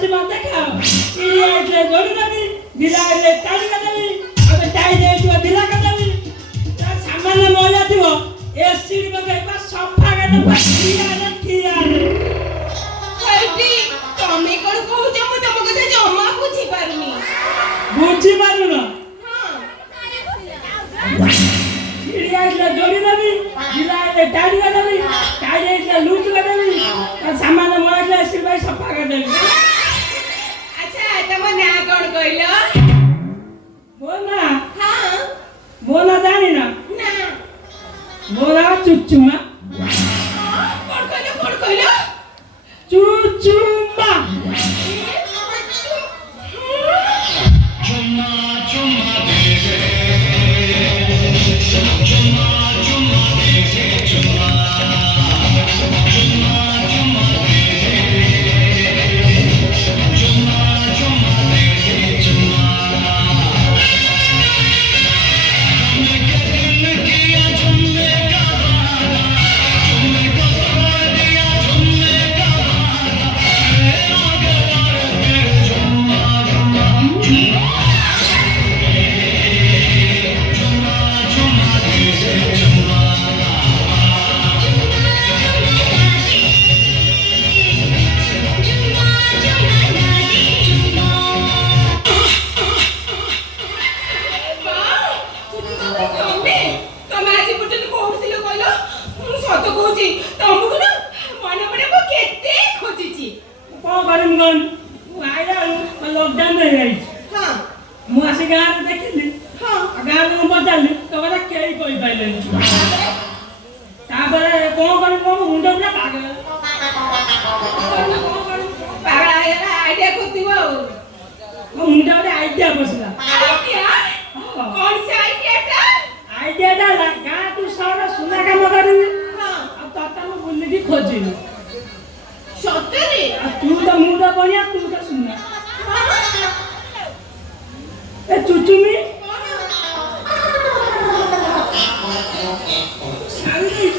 बस मत देखा चिड़ी आइले गोड़ी देवी बिला आइले टाड़ी का देवी अब टाई दे जो दिला का देवी ता सामान्य मोया दिवो ए सीट में गई बस सफा का दे खिया हल्दी तमे कोन कहू जे मु तम कथा जमा बुझी पारुनी बुझी पारुन हां चिड़ी आइले गोड़ी देवी बिला आइले टाड़ी का देवी टाई आइले लूट का देवी ता सामान्य मोया आइले सीट में सफा का देवी अच्छा तम ना कोन कहलो बोना हां बोना जानी ना ना बोला चुचुमा कोन कहलो चुचुमा चुम्मा चुम्मा दे दे चुम्मा चुम्मा दे दे चुम्मा चुम्मा चुम्मा दे दे चुम्मा चुम्मा दे दे चुम्मा हमने के दिल किया चुम्मे का वादा चुम्मे को तोड़ दिया चुम्मे का वादा आगे वाले चुम्मा चुम्मा कौन करिम गन आइला लॉकडाउन में आई मु आसी गाँव देखिली गाँव में बदलली तबरा केही कोई पाइलेनी तापरे कौन करिम गन मुंड पूरा पागल आइडिया खोतिबो मो मुंड पूरा आइडिया बसला आइडिया डाला गाँ तू सारा सुना काम करिबी अब तता मु बुल्ली की खोजिनी सତରେ तू तो मुंड बनिया तू तो सुना ए चुचुमी सारी नहीं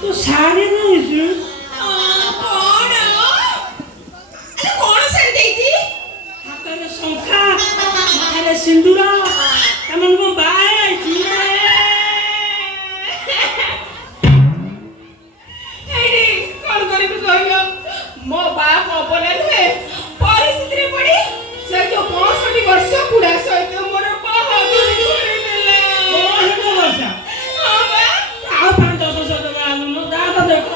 तू सारी नहीं हाथरे शंखा हाथरे सिंदूर तमन को बाय मो बाप अपने नुहे परिस्थिति पड़ी से जो 65 वर्ष बुढ़ा सहित मोर बहादुरी छोड़ी देले हां बा आ 5-10 वर्ष तो आलू न दा तो देखो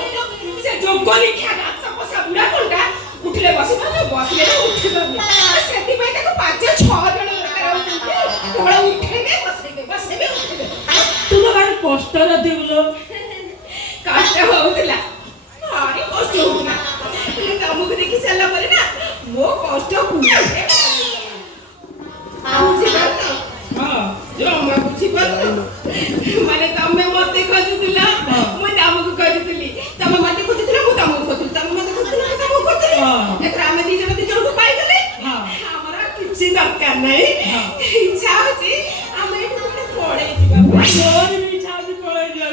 से जो गोली खा गात पसा बुढ़ा कोंटा उठले बसले उठिबो सेति पे ताको 5-6 जण दरकार होती तोड़ा उठेबे बसेबे उठेबे तू तो भारी कष्ट रहती बोलो कष्ट होउतला भारी कष्ट होउतला तमको देखि चला परे ना मो कष्ट पूरा बुझी पारना हां जो मैं बुझी पारना माने तमे मते खोजुतिला मु तमको खोजुतिली तमे मते खोजुतिला मु तमको खोजुतिली तमे मते खोजुतिला मु तमको खोजुतिली एकरा हम दी जण को पाई गले हां हमरा किछि दरकार नै इच्छा होची हम एठु कोने पड़े जिबा मोर भी इच्छा होची पड़े जिबा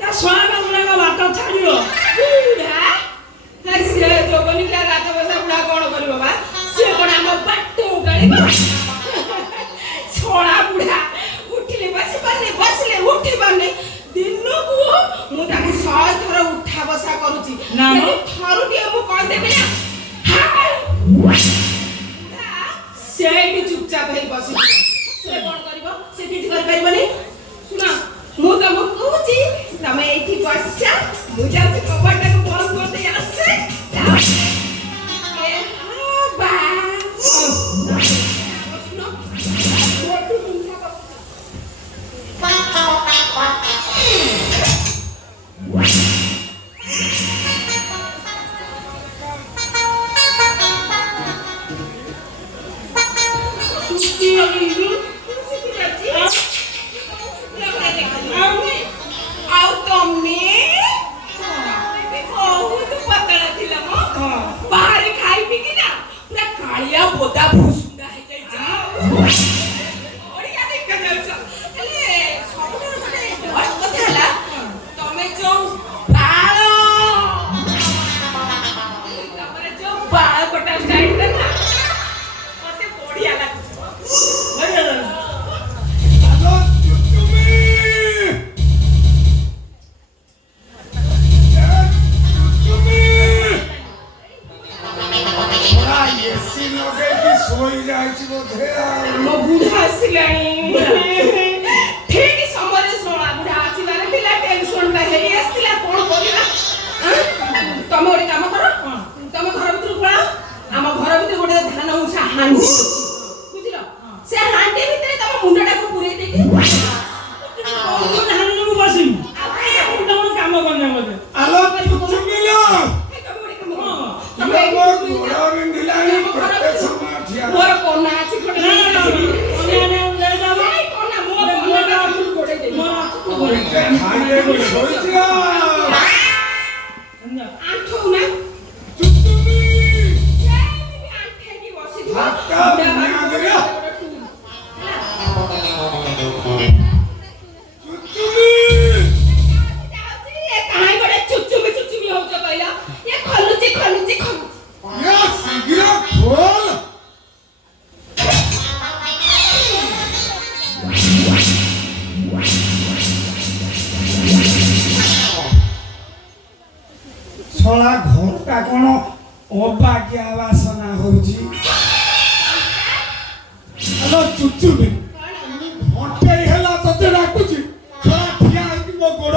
या स्वागा मुना बाटा छाड़ियो बुढ़ा हसिया जो बनी का रात बसा बुढ़ा कोन करी बाबा से कोन हम बाटो गाड़ीबा छोड़ा बुढ़ा उठले बसले उठी पाने दिनो को मु ताके 100 थरा उठा बसा करूची ना थारु के मु कह देबे ना सेही चुपचाप हे बसी से कोन करबो से किछ कर परबनी सुना मु तमको कहूची तमे एठी बसछा मु जाउची कबाटा को बंद कर दे आसे ए बा सुनो मोटू तुमसा सुती अनु सुती जाची आउ तमे बहुत पतला थिला मो बाहर खाई पी कि ना पूरा कालिया बोदा भुसुंदा है जाई जाओ ओडिया देख के जाउ छ एले सबुठार माने डर कथा हला तमे जो बाळ ଶୋଇ ଯାଇଛି ବୋଧେ ଆଉ। ମୋ ବୁଢା ଆସିଲାଣି ଠିକ ସମୟରେ ଶୋଳା ବୁଢା ଆସିବାର ଥିଲା ଟେନସନଟା ହେଇ ଆସିଥିଲା କଣ କରିବା ତମେ ଗୋଟେ କାମ କର ତମେ ଘର ଭିତରକୁ ପଳାଅ ଆମ ଘର ଭିତରେ ଗୋଟେ ଧାନ ଉଷା ହାଣ୍ଡି ଅଛି ବୁଝିଲ ସେ ହାଣ୍ଡି ଭିତରେ ତମ ମୁଣ୍ଡଟାକୁ ପୁରେଇ ଦେଇକି ମୁଁ ବସିବି ମୁଁ ତମର କାମ କରିନେ ବୋଧେ ଆଲୋ ଚୁଚୁମିଲ ତମେ ମୋ ଗୋଡ଼ ବିନ୍ଧିଲାଣି କେତେ ସମୟ ଠିଆ ମୋର କନା ଅଛି ଗୋଟେ ନା ନା ନା ଖାଇଦେବି ଶୋଇଛି ଆଉ। ଆଣ୍ଠଉ ନା ଚୁଚୁମି ଆଣ୍ଠେଇକି ବସିଥିବ ହାତ ନିଆଦିରେ ଚୁଚୁମି କାହିଁ ଗୋଟେ ଚୁଚୁମି ଚୁଚୁମି ହଉଛ କହିଲ ଏ ଖଲୁଚି ଖଲୁଚି ଖଲୁଚି ୟା ଶୀଘ୍ର ଖୋଲ। ଶଳା ଘରଟା କଣ ଅବାଗିଆ ବାସନା ହଉଛି। ଆଲୋ ଚୁଚୁମି ଘଣ୍ଟେଇ ହେଲା ତତେ ଡାକୁଛି ଶଳା ଠିଆ ହେଇକି ମୋ ଗୋଡ଼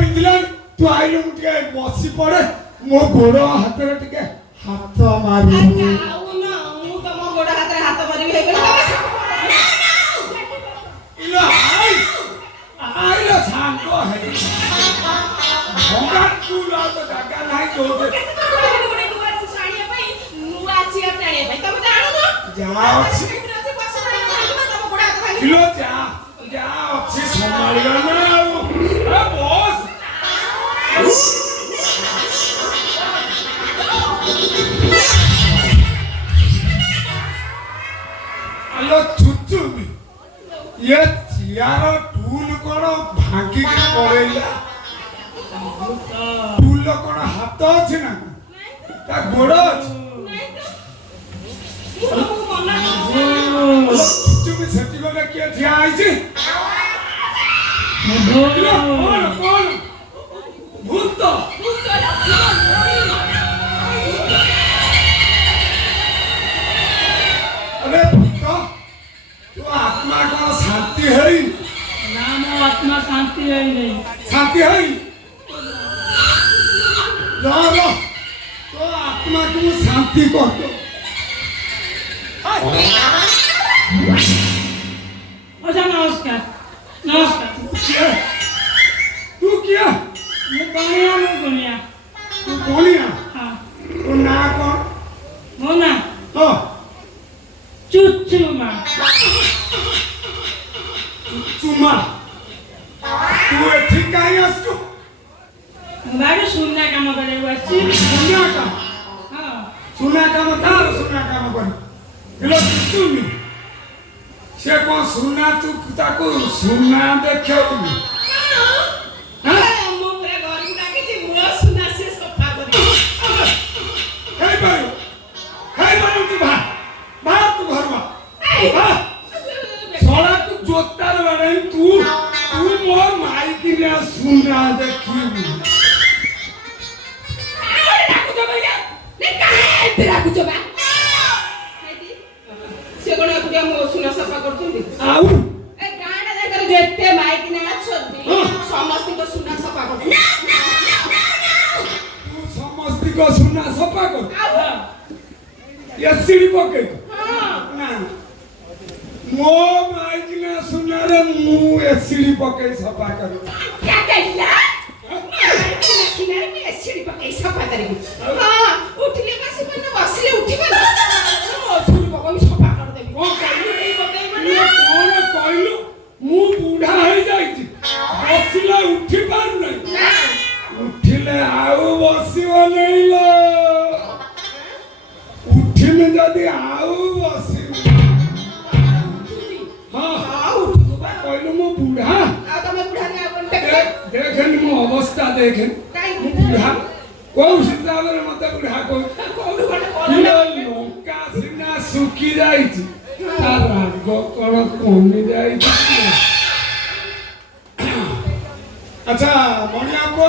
ବିନ୍ଧିଲାଣି ତୁ ଆଇଲୁ ମୁଁ ଟିକେ ବସି ପଡେ ମୋ ଗୋଡ଼ ହାତରେ ଟିକେ ହାତ ମାରିବୁ। ମୁଁ ତମ ଗୋଡ ହାତରେ ହାତ ମାରିବି ହେଇଗଲି ଇଲୋ ଆଇଲୋ ସାଙ୍ଗ ହେଇ ଭଙ୍ଗା ସ୍କୁଲ ଆଉ ତ ଜାଗା ନାହିଁ ଯୋଉଠି ଯାହା ଅଛି ଇଲୋ ଯାହା ଅଛି ସମ୍ଭାଳିବା ନା ଆଉ ବସ୍ ଆଲୋ ଚୁଚୁମି ये चियार टूल कौन भांगिकी पड़ेला टूल कौन हाथ अच्छे ना ता गोड़ अच्छे चुचुमि सेठी गले किए ठिया आइछि कौन भूत अरे भूत तू आत्मा कौन शांति है ना मो आत्मा शांति है नहीं शांति है लो तो आत्मा को शांति कर दो अच्छा नमस्कार नमस्कार तू क्या मैं कौनिया तू कौनिया हाँ तू ना कौन मो ना हो चुचुमा चुमा तू एठी काई आसु बारे सुनना काम करे बच्ची सुना का हाँ सुना काम तार सुना काम कर हेलो चुमी से कौन सुना तू ताको सुना देखौ तू भाई तू घर सोला तू जोतार बारे तू मोर माई की ना सुना देखी आउ तू समस्ती को सुना सफा कर ये सीढ़ी पके ना मो माई की ना सुना रे मु ये सीढ़ी पके सफा कर कौन कहलु मु बूढ़ा है जाइछि बसिला उठी पारु नै उठिले आउ बसिबो नै लो उठिले जदी आउ बसिबो हां कहलु मु बूढ़ा देखन मु अवस्था देखन मु बूढ़ा कोउ हिसाबरे मते बूढ़ा को लंका सिना सुखी जाइछि तार राग कोन कोनी जाइछि अच्छा मणिया को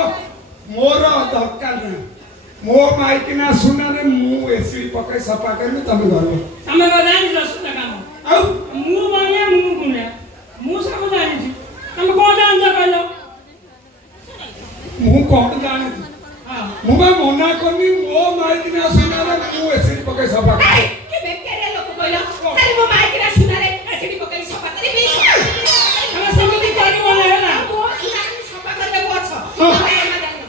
मोर दरकार नहीं ମୋ ମାଇକିନା ସୁନାରେ ମୁଁ ଏସିଡି ପକାଇ ସଫା କରିବି ତମେ ଘର ତମେ କଣ ଜାଣିଛ ସୁନା କାମ ଆଉ ମୁଁ ବଣିଆ ମୁଁ ଗୁଣିଆ ମୁଁ ସବୁ ଜାଣିଛି ତମେ କଣ ଜାଣିଛ କହିଲ ମୁଁ କଣ ଜାଣିଛି ହଁ ମୁଁ ବା ମନା କରିନି ମୋ ମାଇକିନା ସୁନାରେ ମୁଁ ଏସିଡି ପକାଇ ସଫା କରିବି ଏଇ, କି ବେକାରିଆ ଲୋକ କହିଲ ତାହେଲେ ମୋ ମାଇକିନା ସୁନାରେ ଏସିଡି ପକେଇ ସଫା କରିବି ତମେ ସେମିତି କରିବ ନା ହେଲା ମୋ ସୁନାରେ ସଫା କରିବାକୁ ଅଛ ହଁ। ତମେ ଜମା ଜାଣିନ।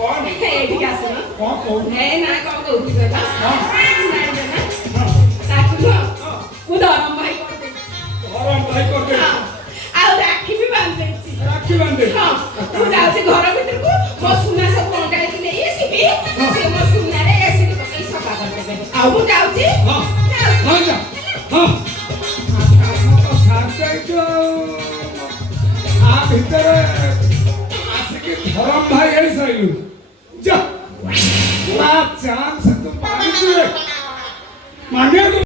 କଣ ଏଇଠିକି ଆସୁନ କଣ କହୁଛୁ ଏ ନା କଣ କହୁଛି କହିଲ ହଁ। ଜାଣିଛ ନା ହଁ ତାକୁ ନୁହଁ ହଁ ମୁଁ ଧରମ ଭାଇ କରିଦେଇଛି ଗରମ ଭାଇ କରିଦେ ହଁ। ଆଉ ରାକ୍ଷୀ ବି ବାନ୍ଧି ଦେଇଛି ରାକ୍ଷୀ ବାନ୍ଧେ ହଁ ମୁଁ ଯାଉଛି ଘର ଭିତରକୁ ମୋ ସୁନା ସବୁ ଅଣ୍ଡାଇକି ନେଇ ଆସିବି ସେ ମୋ ସୁନାରେ ଏସିଡି ପକେଇ ସଫା କରିଦେବେ ଆଉ ମୁଁ ଯାଉଛି ହଁ ଯାଉଛି। ହଁ ଯା ହଁ କାମ ତ ସାରିଯାଇଛୁ ଆଉ ଆ ଭିତରେ ଆସିକି ଧରମ ଭାଇ ହେଇସାରିଲୁ ଯା ଚାନ୍ସ ତୁ ମାରିଛୁ ରେ ମାନିବାକୁ